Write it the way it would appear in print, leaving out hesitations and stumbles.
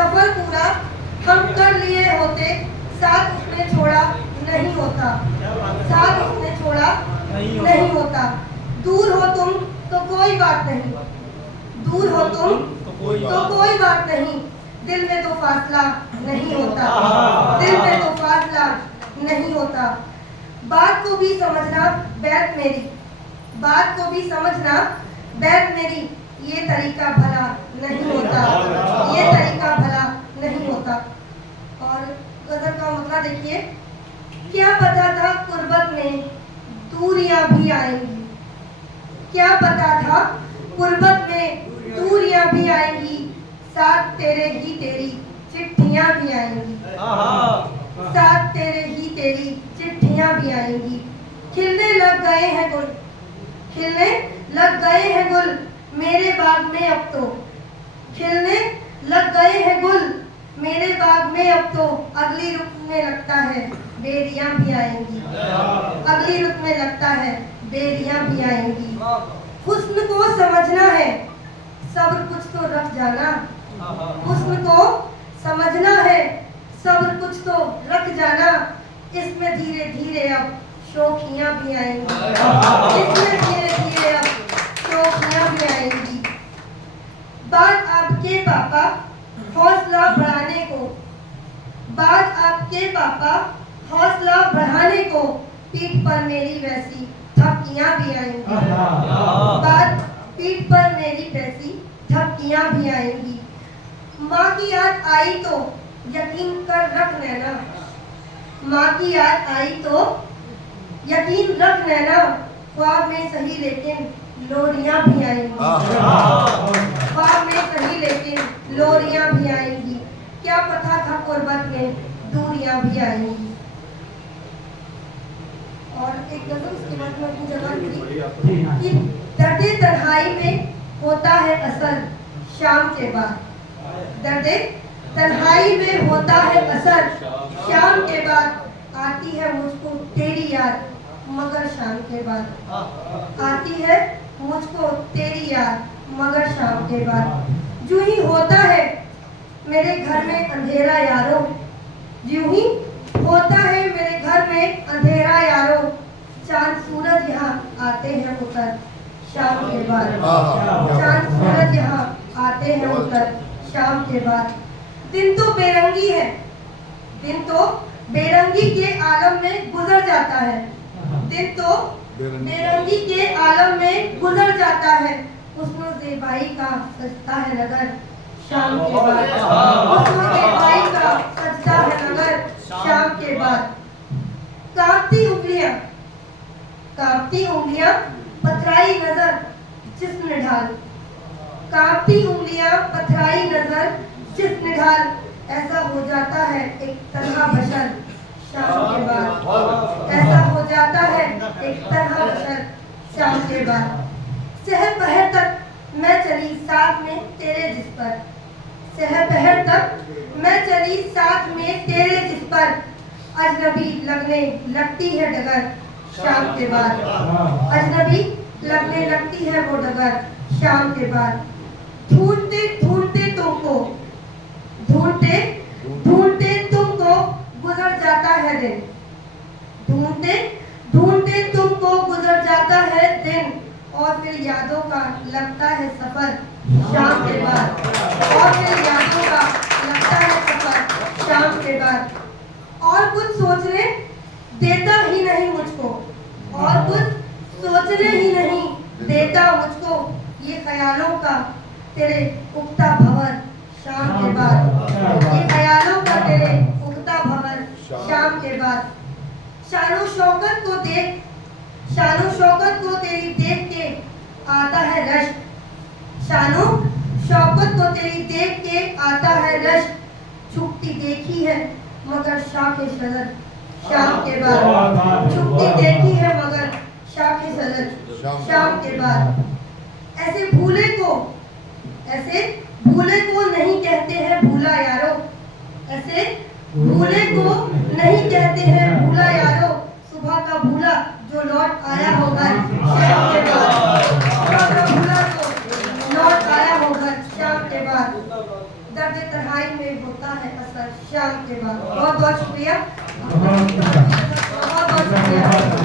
सफर पूरा हम कर लिए होते, साथ उसने छोड़ा नहीं होता, साथ उसने छोड़ा नहीं होता। दूर हो तुम तो कोई बात नहीं, दूर हो तुम तो कोई बात नहीं, दिल में तो फासला नहीं होता, दिल में तो फासला नहीं होता। बात को भी समझना बैठ मेरी, बात को भी समझना बैठ मेरी, ये तरीका भला नहीं होता, ये तरीका भला नहीं होता। और गजल का मतलब देखिए, क्या पता था कुर्बत में दूरियां भी आएंगी, क्या पता था कुर्बत में दूरियां भी आएंगी, साथ तेरे ही तेरी चिट्ठियां भी आएंगी, साथ तेरे ही तेरी चिट्ठियां भी आएंगी। खिलने लग गए हैं गुल, खिलने लग गए हैं गुल मेरे बाग में अब तो, खिलने लग गए हैं गुल मेरे बाग में अब तो। अगली रुत में लगता है बेरियां भी आएंगी, अगली रुत में लगता है बेरियां भी आएंगी। हुस्न को समझना है, सब्र कुछ तो रख जाना, हुस्न को समझना है, सब्र कुछ तो रख जाना। इसमें धीरे धीरे अब शौखियां भी आएंगी, इसमें धीरे धीरे अब शौखियां भी आएंगी। बात आपके पापा हौसला बढ़ाने को, बात आपके पापा हौसला बढ़ाने को, पीठ पर मेरी वैसी थपकियां भी आएंगी, बात पीठ पर मेरी वैसी थपकियां भी आएंगी। माँ की याद आई तो यकीन कर रख लेना, माँ की याद आई तो यकीन रख लेना, ख्वाब में सही लेकिन लोरियां भी आएंगी, ख्वाब में सही लेकिन लोरियां भी आएंगी। क्या पता था कुर्बत में दूरियां भी आएंगी। और एक गजल उसके बाद में अपनी जगह थी कि दर्दे तन्हाई में होता है असर शाम के बाद, दर्दे तन्हाई में होता है असर शाम के बाद। आती है मुझको तेरी याद मगर शाम के बाद, आती है मुझको तेरी याद मगर शाम के बाद। यूं ही होता है मेरे घर में अंधेरा यारो, यूं ही होता है मेरे घर में अंधेरा यारो। चांद सूरज यहाँ आते हैं उतर शाम के बाद, चांद सूरज यहाँ आते हैं उतर शाम के बाद। दिन तो बेरंगी है, दिन तो बेरंगी के आलम में गुजर जाता है, दिन तो बेरंगी के आलम में गुजर जाता है। हुस्न ज़ेबाई का सजता है नगर शाम के बाद, हुस्न ज़ेबाई का सजता है नगर शाम के बाद। कांपती उंगलियां, कांपती उंगलियां पथराई नजर जिस्म ढाल, कांपती उंगलियां पथराई नजर जिस्म ढाल। ऐसा हो जाता है एक तन्हा बशर शाम के बाद, ऐसा हो जाता है एक तन्हा बशर शाम के बाद। सहर पहर तक मैं चली साथ में तेरे जिस पर, सहर पहर तक मैं चली साथ में तेरे जिस पर। अजनबी लगने लगती है डगर शाम के बाद, अजनबी लगने लगती है वो डगर शाम के बाद। ढूंढते ढूंढते तुमको, ढूंढते ढूंढते तुमको गुजर जाता है दिन, ढूंढते ढूंढते तुमको गुजर जाता है दिन। और फिर यादों का लगता है सफर शाम के बाद, और फिर यादों का लगता है सफर शाम के बाद। और कुछ सोचने देता ही नहीं मुझको, और कुछ सोचने ही नहीं देता मुझको, ये ख्यालों का तेरे उगता भंवर शाम के बाद, ये ख्यालों का तेरे उगता भंवर शाम के बाद। शानो शौकत को देख, शानो शौकत को तेरी देख के आता है रश्क, शानो शौकत को तेरी देख के आता है रश्क। छुपती देखी है मगर शाखे सदर शाम के बाद, छुपती देखी है मगर शाखे सदर शाम के बाद। ऐसे भूले को, ऐसे भूले को नहीं कहते हैं भूला यारो, ऐसे भूले को नहीं कहते हैं भूला यारो। सुबह का भूला जो लौट आया होगा शाम के बाद, सुबह का भूला जो लौट आया होगा शाम के बाद। दर्द तन्हाई में होता है असर शाम के बाद। बहुत बहुत शुक्रिया, बहुत बहुत बहुत शुक्रिया।